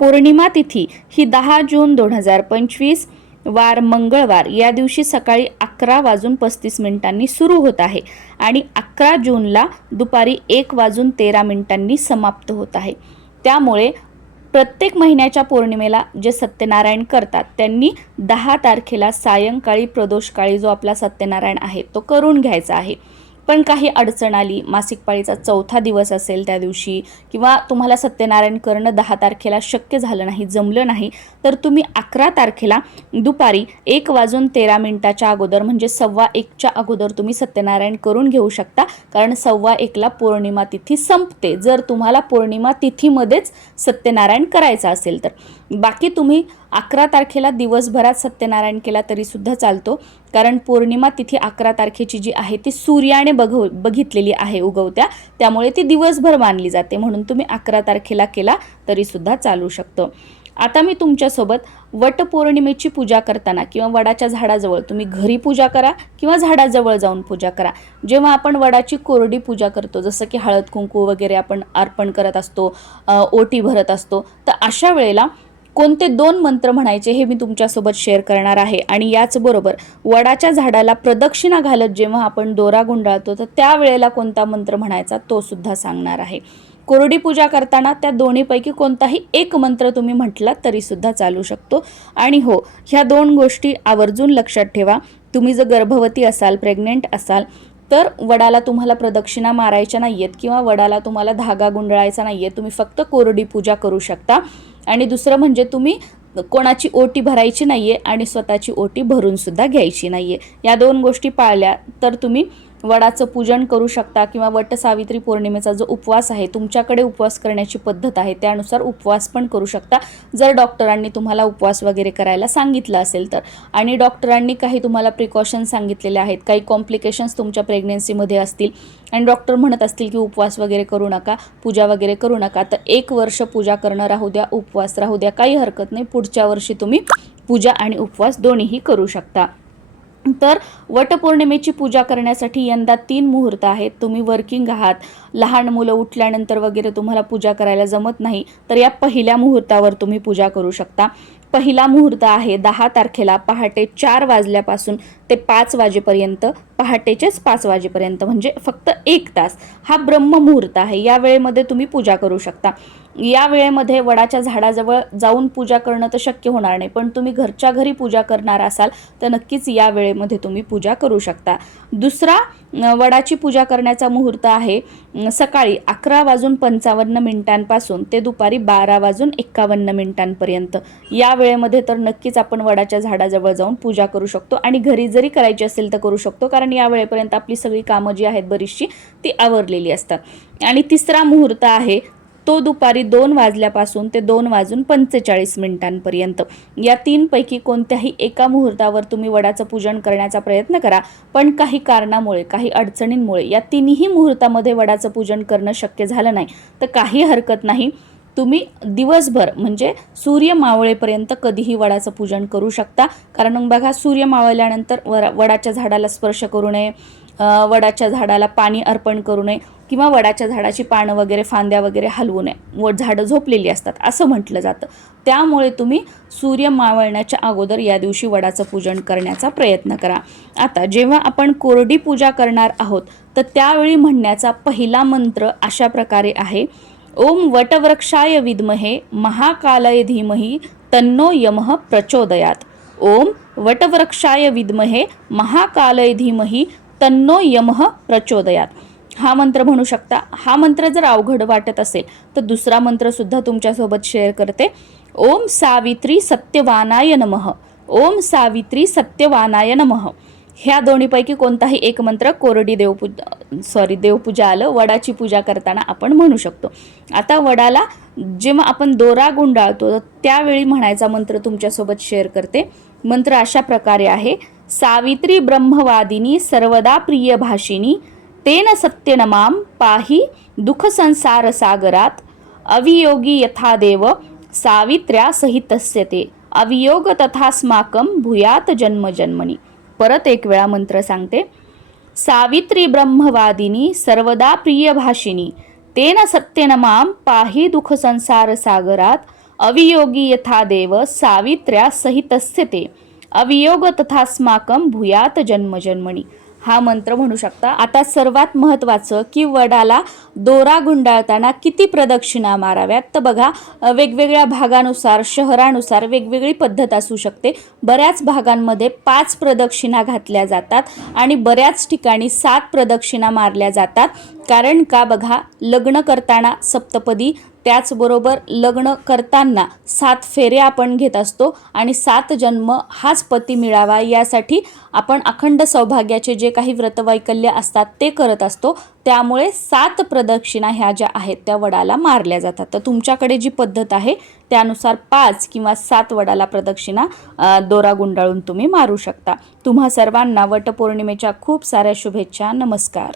पौर्णिमा तिथी ही दहा जून दोन हजार पंचवीस वार मंगळवार या दिवशी सकाळी अकरा वाजून पस्तीस मिनिटांनी सुरू होत आहे आणि अकरा जूनला दुपारी एक वाजून तेरा मिनिटांनी समाप्त होत आहे. त्यामुळे प्रत्येक महिन्याच्या पौर्णिमेला जे सत्यनारायण करतात त्यांनी दहा तारखेला सायंकाळी प्रदोषकाळी जो आपला सत्यनारायण आहे तो करून घ्यायचा आहे. पण काही अडचण आली. मासिक पाळीचा चौथा दिवस असेल त्या दिवशी किंवा तुम्हाला सत्यनारायण करणं दहा तारखेला शक्य झालं नाही जमलं नाही तर तुम्ही अकरा तारखेला दुपारी एक वाजून तेरा मिनिटाच्या अगोदर म्हणजे सव्वा एकच्या अगोदर तुम्ही सत्यनारायण करून घेऊ शकता. कारण सव्वा एकला पौर्णिमा तिथी संपते. जर तुम्हाला पौर्णिमा तिथीमध्येच सत्यनारायण करायचं असेल तर. बाकी तुम्ही अकरा तारखेला दिवसभरात सत्यनारायण केला तरीसुद्धा चालतो. कारण पौर्णिमा तिथी अकरा तारखेची जी आहे ती सूर्याने बघ बघितलेली आहे उगवत्या. त्यामुळे ती दिवसभर मानली जाते. म्हणून तुम्ही अकरा तारखेला केला तरीसुद्धा चालू शकतो. आता मी तुमच्यासोबत वटपौर्णिमेची पूजा करताना किंवा वडाच्या झाडाजवळ तुम्ही घरी पूजा करा किंवा झाडाजवळ जाऊन पूजा करा. जेव्हा आपण वडाची कोरडी पूजा करतो जसं की हळद कुंकू वगैरे आपण अर्पण करत असतो ओटी भरत असतो तर अशा वेळेला कोणते दोन मंत्र म्हणायचे हे मी तुमच्यासोबत शेअर करणार आहे. आणि याचबरोबर वडाच्या झाडाला प्रदक्षिणा घालत जेव्हा आपण दोरा गुंडाळतो तर त्यावेळेला कोणता मंत्र म्हणायचा तो सुद्धा सांगणार आहे. कोरडी पूजा करताना त्या दोन्हीपैकी कोणताही एक मंत्र तुम्ही म्हटलात तरीसुद्धा चालू शकतो. आणि हो ह्या दोन गोष्टी आवर्जून लक्षात ठेवा. तुम्ही जर गर्भवती असाल प्रेग्नेंट असाल तर वडाला तुम्हाला प्रदक्षिणा मारायच्या नाही आहेत किंवा वडाला तुम्हाला धागा गुंडळायचा नाही आहे तुम्ही फक्त कोरडी पूजा करू शकता. आणि दुसरं म्हणजे तुम्ही कोणाची ओटी भरायची नाही आहे आणि स्वतःची ओटी भरूनसुद्धा घ्यायची नाही आहे या दोन गोष्टी पाळल्या तर तुम्ही वडाचं पूजन करू शकता किंवा वट सावित्री पौर्णिमेचा जो उपवास आहे तुमच्याकडे उपवास करण्याची पद्धत आहे त्यानुसार उपवास पण करू शकता. जर डॉक्टरांनी तुम्हाला उपवास वगैरे करायला सांगितलं असेल तर. आणि डॉक्टरांनी काही तुम्हाला प्रिकॉशन सांगितलेले आहेत काही कॉम्प्लिकेशन्स तुमच्या प्रेग्नेन्सीमध्ये असतील. आणि डॉक्टर म्हणत असतील की उपवास वगैरे करू नका पूजा वगैरे करू नका तर एक वर्ष पूजा करणं राहू द्या उपवास राहू द्या काही हरकत नाही. पुढच्या वर्षी तुम्ही पूजा आणि उपवास दोन्हीही करू शकता. तर वटपौर्णिमेची पूजा करण्यासाठी यंदा तीन मुहूर्त आहेत. तुम्ही वर्किंग आहात. लहान मुलं उठल्यानंतर वगैरे तुम्हाला पूजा करायला जमत नाही तर या पहिल्या मुहूर्तावर तुम्ही पूजा करू शकता. पहिला मुहूर्त आहे दहा तारखेला पहाटे चार वाजल्यापासून ते पाच वाजेपर्यंत पहाटेचेच पाच वाजेपर्यंत म्हणजे फक्त एक तास. हा ब्रह्ममुहूर्त आहे. या वेळेमध्ये तुम्ही पूजा करू शकता. या वेळेमध्ये वडाच्या झाडाजवळ जाऊन पूजा करणं तर शक्य होणार नाही पण तुम्ही घरच्या घरी पूजा करणार असाल तर नक्कीच या वेळेमध्ये तुम्ही पूजा करू शकता. दुसरा वडाची पूजा करण्याचा मुहूर्त आहे. सकाळी अकरा वाजून पंचावन्न मिनिटांपासून ते दुपारी बारा वाजून एक्कावन्न मिनिटांपर्यंत. या वेळेमध्ये तर नक्कीच आपण वडाच्या झाडाजवळ जाऊन पूजा करू शकतो आणि घरी जरी करायची असेल तर करू शकतो कारण या वेळेपर्यंत आपली सगळी कामं जी आहेत बरीचशी ती आवरलेली असतात. आणि तिसरा मुहूर्त आहे तो दुपारी दोन वाजल्यापासून ते दोन वाजून पंचेचाळीस मिनिटांपर्यंत. या तीनपैकी कोणत्याही एका मुहूर्तावर तुम्ही वडाचं पूजन करण्याचा प्रयत्न करा पण काही कारणामुळे काही अडचणींमुळे या तिन्ही मुहूर्तामध्ये वडाचं पूजन करणं शक्य झालं नाही. तर काही हरकत नाही. तुम्ही दिवसभर म्हणजे सूर्य मावळेपर्यंत कधीही वडाचं पूजन करू शकता. कारण मग बघा सूर्य मावळल्यानंतर वरा वडाच्या झाडाला स्पर्श करू नये वडाच्या झाडाला पाणी अर्पण करू नये किंवा वडाच्या झाडाची पानं वगैरे फांद्या वगैरे हलवू नये. व झाडं झोपलेली असतात असं म्हटलं जातं. त्यामुळे तुम्ही सूर्य मावळण्याच्या अगोदर या दिवशी वडाचं पूजन करण्याचा प्रयत्न करा. आता जेव्हा आपण कोरडी पूजा करणार आहोत तर त्यावेळी म्हणण्याचा पहिला मंत्र अशा प्रकारे आहे ओम वटवृक्षाय विद्महे महाकालय धीमही तन्नो यमः प्रचोदयात. ओम वटवृक्षाय विद्महे महाकालय धीमही तन्नो यमः प्रचोदयात. हा मंत्र म्हणू शकता. हा मंत्र जर अवघड वाटत असेल तर दुसरा मंत्र सुद्धा तुमच्यासोबत शेअर करते. ओम सावित्री सत्यवानाय नमः. ओम सावित्री सत्यवानाय नमः. ह्या दोन्हीपैकी कोणताही एक मंत्र कोरडी देवपूजा सॉरी देवपूजा आलं वडाची पूजा करताना आपण म्हणू शकतो. आता वडाला जेव्हा आपण दोरा गुंडाळतो त्यावेळी म्हणायचा मंत्र तुमच्यासोबत शेअर करते. मंत्र अशा प्रकारे आहे. सावित्री ब्रह्मवादिनी सर्वदा प्रियभाषिणी तेन सत्यनमाम पाही दुःख संसार सागरात अवियोगी यथा देव सावित्र्या सहितस्य ते। अवियोग तथास्माकं भूयात जन्मजन्मनी। परत एक वेळा मंत्र सांगते। सावित्री ब्रह्मवादिनी सर्वदा प्रियभाषिणी तेन सत्यनमाम पाही दुःख संसार सागरात अवियोगी यथा देव सावित्र्या सहितस्य ते। अवियोग तथास्माकं भूयात जन्मजन्मणी. हा मंत्र म्हणू शकता. आता सर्वात महत्त्वाचं की वडाला दोरा गुंडाळताना किती प्रदक्षिणा माराव्यात? तर बघा वेगवेगळ्या भागानुसार शहरानुसार वेगवेगळी पद्धत असू शकते. बऱ्याच भागांमध्ये पाच प्रदक्षिणा घातल्या जातात आणि बऱ्याच ठिकाणी सात प्रदक्षिणा मारल्या जातात. कारण का बघा लग्न करताना सप्तपदी त्याचबरोबर लग्न करताना सात फेऱ्या आपण घेत असतो आणि सात जन्म हाच पती मिळावा यासाठी आपण अखंड सौभाग्याचे जे काही व्रतवैकल्य असतात ते करत असतो. त्यामुळे सात प्रदक्षिणा ह्या ज्या आहेत त्या वडाला मारल्या जातात. तर तुमच्याकडे जी पद्धत आहे त्यानुसार पाच किंवा सात वडाला प्रदक्षिणा दोरा गुंडाळून तुम्ही मारू शकता. तुम्हा सर्वांना वटपौर्णिमेच्या खूप साऱ्या शुभेच्छा. नमस्कार.